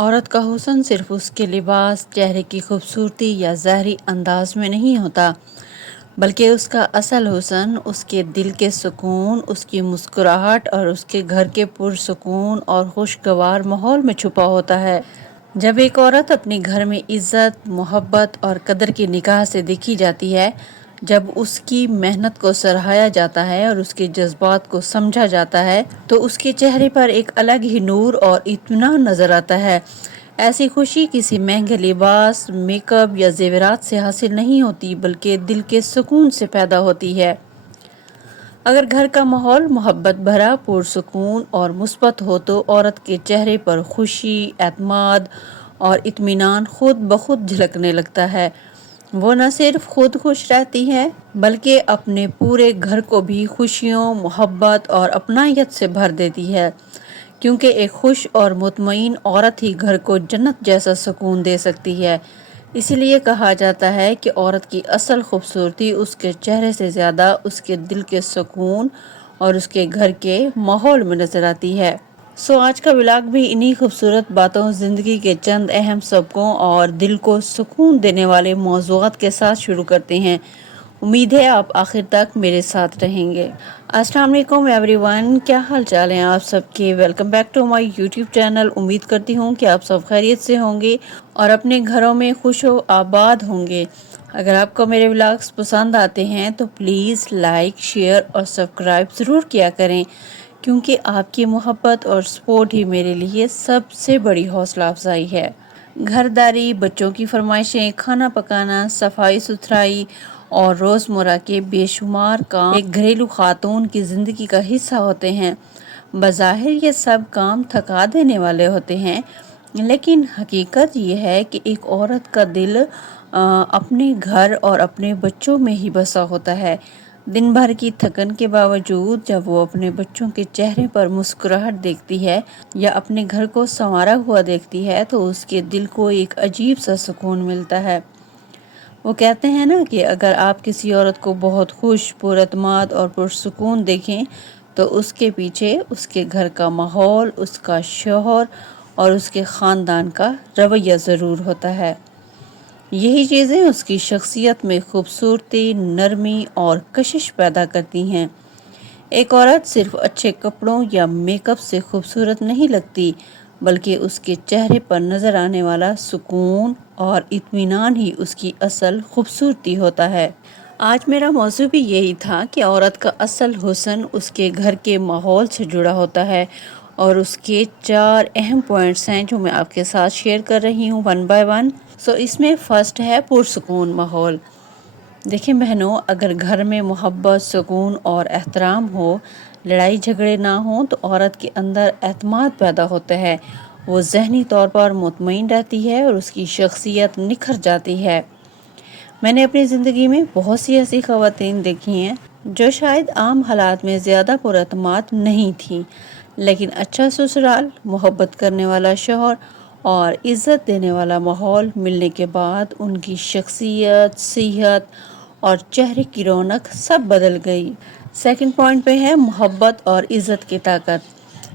عورت کا حسن صرف اس کے لباس، چہرے کی خوبصورتی یا ظاہری انداز میں نہیں ہوتا، بلکہ اس کا اصل حسن اس کے دل کے سکون، اس کی مسکراہٹ اور اس کے گھر کے پرسکون اور خوشگوار ماحول میں چھپا ہوتا ہے۔ جب ایک عورت اپنے گھر میں عزت، محبت اور قدر کی نگاہ سے دیکھی جاتی ہے، جب اس کی محنت کو سراہا جاتا ہے اور اس کے جذبات کو سمجھا جاتا ہے، تو اس کے چہرے پر ایک الگ ہی نور اور اطمینان نظر آتا ہے۔ ایسی خوشی کسی مہنگے لباس، میک اپ یا زیورات سے حاصل نہیں ہوتی، بلکہ دل کے سکون سے پیدا ہوتی ہے۔ اگر گھر کا ماحول محبت بھرا، پرسکون اور مثبت ہو تو عورت کے چہرے پر خوشی، اعتماد اور اطمینان خود بخود جھلکنے لگتا ہے۔ وہ نہ صرف خود خوش رہتی ہے، بلکہ اپنے پورے گھر کو بھی خوشیوں، محبت اور اپنائیت سے بھر دیتی ہے، کیونکہ ایک خوش اور مطمئن عورت ہی گھر کو جنت جیسا سکون دے سکتی ہے۔ اسی لیے کہا جاتا ہے کہ عورت کی اصل خوبصورتی اس کے چہرے سے زیادہ اس کے دل کے سکون اور اس کے گھر کے ماحول میں نظر آتی ہے۔ آج کا ولاگ بھی انہی خوبصورت باتوں، زندگی کے چند اہم سبقوں اور دل کو سکون دینے والے موضوعات کے ساتھ شروع کرتے ہیں۔ امید ہے آپ آخر تک میرے ساتھ رہیں گے۔ السلام علیکم ایوری ون، کیا حال چال ہیں آپ سب کے؟ Welcome back to my YouTube channel. امید کرتی ہوں کہ آپ سب خیریت سے ہوں گے اور اپنے گھروں میں خوش و آباد ہوں گے۔ اگر آپ کو میرے ولاگز پسند آتے ہیں تو پلیز لائک، شیئر اور سبسکرائب ضرور کیا کریں، کیونکہ آپ کی محبت اور سپورٹ ہی میرے لیے سب سے بڑی حوصلہ افزائی ہے۔ گھرداری، بچوں کی فرمائشیں، کھانا پکانا، صفائی ستھرائی اور روزمرہ کے بے شمار کام ایک گھریلو خاتون کی زندگی کا حصہ ہوتے ہیں۔ بظاہر یہ سب کام تھکا دینے والے ہوتے ہیں، لیکن حقیقت یہ ہے کہ ایک عورت کا دل اپنے گھر اور اپنے بچوں میں ہی بسا ہوتا ہے۔ دن بھر کی تھکن کے باوجود جب وہ اپنے بچوں کے چہرے پر مسکراہٹ دیکھتی ہے یا اپنے گھر کو سنوارا ہوا دیکھتی ہے تو اس کے دل کو ایک عجیب سا سکون ملتا ہے۔ وہ کہتے ہیں نا کہ اگر آپ کسی عورت کو بہت خوش، پراعتماد اور پرسکون دیکھیں تو اس کے پیچھے اس کے گھر کا ماحول، اس کا شوہر اور اس کے خاندان کا رویہ ضرور ہوتا ہے۔ یہی چیزیں اس کی شخصیت میں خوبصورتی، نرمی اور کشش پیدا کرتی ہیں۔ ایک عورت صرف اچھے کپڑوں یا میک اپ سے خوبصورت نہیں لگتی، بلکہ اس کے چہرے پر نظر آنے والا سکون اور اطمینان ہی اس کی اصل خوبصورتی ہوتا ہے۔ آج میرا موضوع بھی یہی تھا کہ عورت کا اصل حسن اس کے گھر کے ماحول سے جڑا ہوتا ہے، اور اس کے 4 اہم پوائنٹس ہیں جو میں آپ کے ساتھ شیئر کر رہی ہوں ون بائی ون۔ اس میں فرسٹ ہے پرسکون ماحول۔ دیکھیں بہنوں، اگر گھر میں محبت، سکون اور احترام ہو، لڑائی جھگڑے نہ ہوں تو عورت کے اندر اعتماد پیدا ہوتا ہے، وہ ذہنی طور پر مطمئن رہتی ہے اور اس کی شخصیت نکھر جاتی ہے۔ میں نے اپنی زندگی میں بہت سی ایسی خواتین دیکھی ہیں جو شاید عام حالات میں زیادہ پراعتماد نہیں تھیں، لیکن اچھا سسرال، محبت کرنے والا شوہر اور عزت دینے والا ماحول ملنے کے بعد ان کی شخصیت، صحت اور چہرے کی رونق سب بدل گئی۔ سیکنڈ پوائنٹ پہ ہے محبت اور عزت کی طاقت۔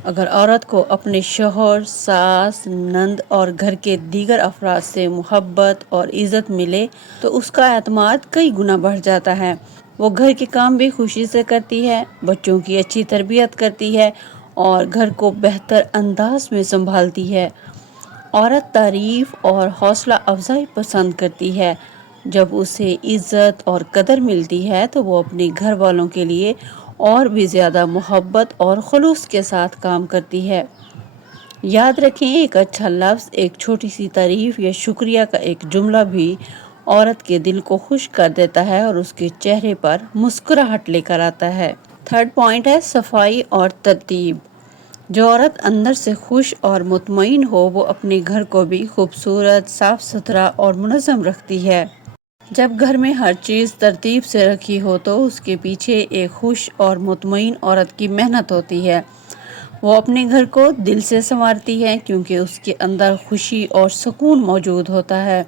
اگر عورت کو اپنے شوہر، ساس، نند اور گھر کے دیگر افراد سے محبت اور عزت ملے تو اس کا اعتماد کئی گنا بڑھ جاتا ہے۔ وہ گھر کے کام بھی خوشی سے کرتی ہے، بچوں کی اچھی تربیت کرتی ہے اور گھر کو بہتر انداز میں سنبھالتی ہے۔ عورت تعریف اور حوصلہ افزائی پسند کرتی ہے۔ جب اسے عزت اور قدر ملتی ہے تو وہ اپنے گھر والوں کے لیے اور بھی زیادہ محبت اور خلوص کے ساتھ کام کرتی ہے۔ یاد رکھیں، ایک اچھا لفظ، ایک چھوٹی سی تعریف یا شکریہ کا ایک جملہ بھی عورت کے دل کو خوش کر دیتا ہے اور اس کے چہرے پر مسکراہٹ لے کر آتا ہے۔ تھرڈ پوائنٹ ہے صفائی اور ترتیب۔ جو عورت اندر سے خوش اور مطمئن ہو وہ اپنے گھر کو بھی خوبصورت، صاف ستھرا اور منظم رکھتی ہے۔ جب گھر میں ہر چیز ترتیب سے رکھی ہو تو اس کے پیچھے ایک خوش اور مطمئن عورت کی محنت ہوتی ہے۔ وہ اپنے گھر کو دل سے سنوارتی ہے کیونکہ اس کے اندر خوشی اور سکون موجود ہوتا ہے۔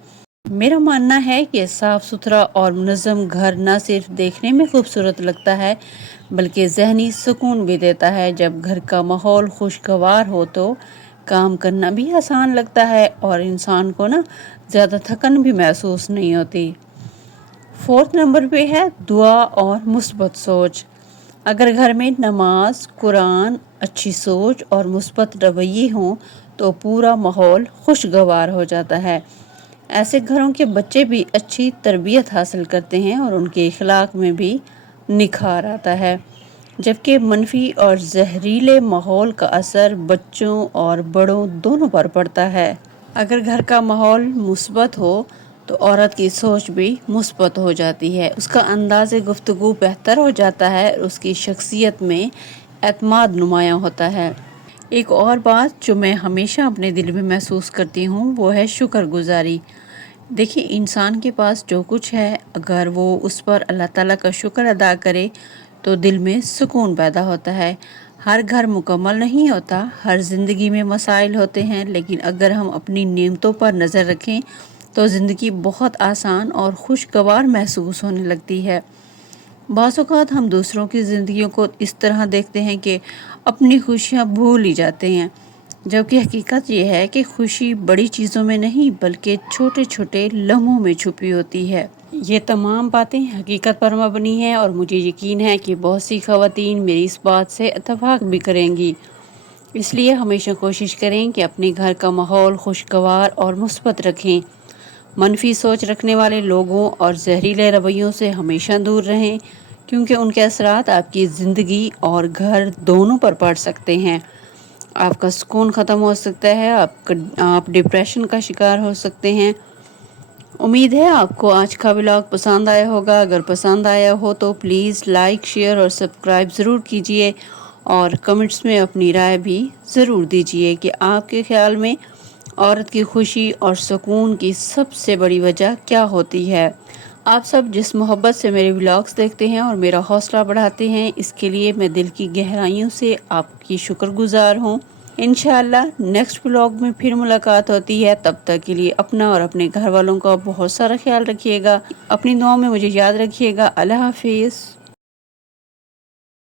میرا ماننا ہے کہ صاف ستھرا اور منظم گھر نہ صرف دیکھنے میں خوبصورت لگتا ہے بلکہ ذہنی سکون بھی دیتا ہے۔ جب گھر کا ماحول خوشگوار ہو تو کام کرنا بھی آسان لگتا ہے اور انسان کو زیادہ تھکن بھی محسوس نہیں ہوتی۔ 4 نمبر پہ ہے دعا اور مثبت سوچ۔ اگر گھر میں نماز، قرآن، اچھی سوچ اور مثبت رویے ہوں تو پورا ماحول خوشگوار ہو جاتا ہے۔ ایسے گھروں کے بچے بھی اچھی تربیت حاصل کرتے ہیں اور ان کے اخلاق میں بھی نکھار آتا ہے، جبکہ منفی اور زہریلے ماحول کا اثر بچوں اور بڑوں دونوں پر پڑتا ہے۔ اگر گھر کا ماحول مثبت ہو تو عورت کی سوچ بھی مثبت ہو جاتی ہے، اس کا انداز گفتگو بہتر ہو جاتا ہے، اس کی شخصیت میں اعتماد نمایاں ہوتا ہے۔ ایک اور بات جو میں ہمیشہ اپنے دل میں محسوس کرتی ہوں وہ ہے شکر گزاری۔ دیکھیے، انسان کے پاس جو کچھ ہے اگر وہ اس پر اللہ تعالیٰ کا شکر ادا کرے تو دل میں سکون پیدا ہوتا ہے۔ ہر گھر مکمل نہیں ہوتا، ہر زندگی میں مسائل ہوتے ہیں، لیکن اگر ہم اپنی نعمتوں پر نظر رکھیں تو زندگی بہت آسان اور خوشگوار محسوس ہونے لگتی ہے۔ بعض اوقات ہم دوسروں کی زندگیوں کو اس طرح دیکھتے ہیں کہ اپنی خوشیاں بھول ہی جاتے ہیں، جبکہ حقیقت یہ ہے کہ خوشی بڑی چیزوں میں نہیں بلکہ چھوٹے چھوٹے لمحوں میں چھپی ہوتی ہے۔ یہ تمام باتیں حقیقت پر مبنی ہیں اور مجھے یقین ہے کہ بہت سی خواتین میری اس بات سے اتفاق بھی کریں گی۔ اس لیے ہمیشہ کوشش کریں کہ اپنے گھر کا ماحول خوشگوار اور مثبت رکھیں، منفی سوچ رکھنے والے لوگوں اور زہریلے رویوں سے ہمیشہ دور رہیں، کیونکہ ان کے اثرات آپ کی زندگی اور گھر دونوں پر پڑ سکتے ہیں۔ آپ کا سکون ختم ہو سکتا ہے، آپ ڈپریشن کا شکار ہو سکتے ہیں۔ امید ہے آپ کو آج کا ولاگ پسند آیا ہوگا۔ اگر پسند آیا ہو تو پلیز لائک، شیئر اور سبسکرائب ضرور کیجیے اور کمنٹس میں اپنی رائے بھی ضرور دیجیے کہ آپ کے خیال میں عورت کی خوشی اور سکون کی سب سے بڑی وجہ کیا ہوتی ہے۔ آپ سب جس محبت سے میرے ولاگز دیکھتے ہیں اور میرا حوصلہ بڑھاتے ہیں، اس کے لیے میں دل کی گہرائیوں سے آپ کی شکر گزار ہوں۔ انشاءاللہ نیکسٹ ولاگ میں پھر ملاقات ہوتی ہے، تب تک کے لیے اپنا اور اپنے گھر والوں کا بہت سارا خیال رکھیے گا، اپنی دعاؤں میں مجھے یاد رکھیے گا۔ اللہ حافظ۔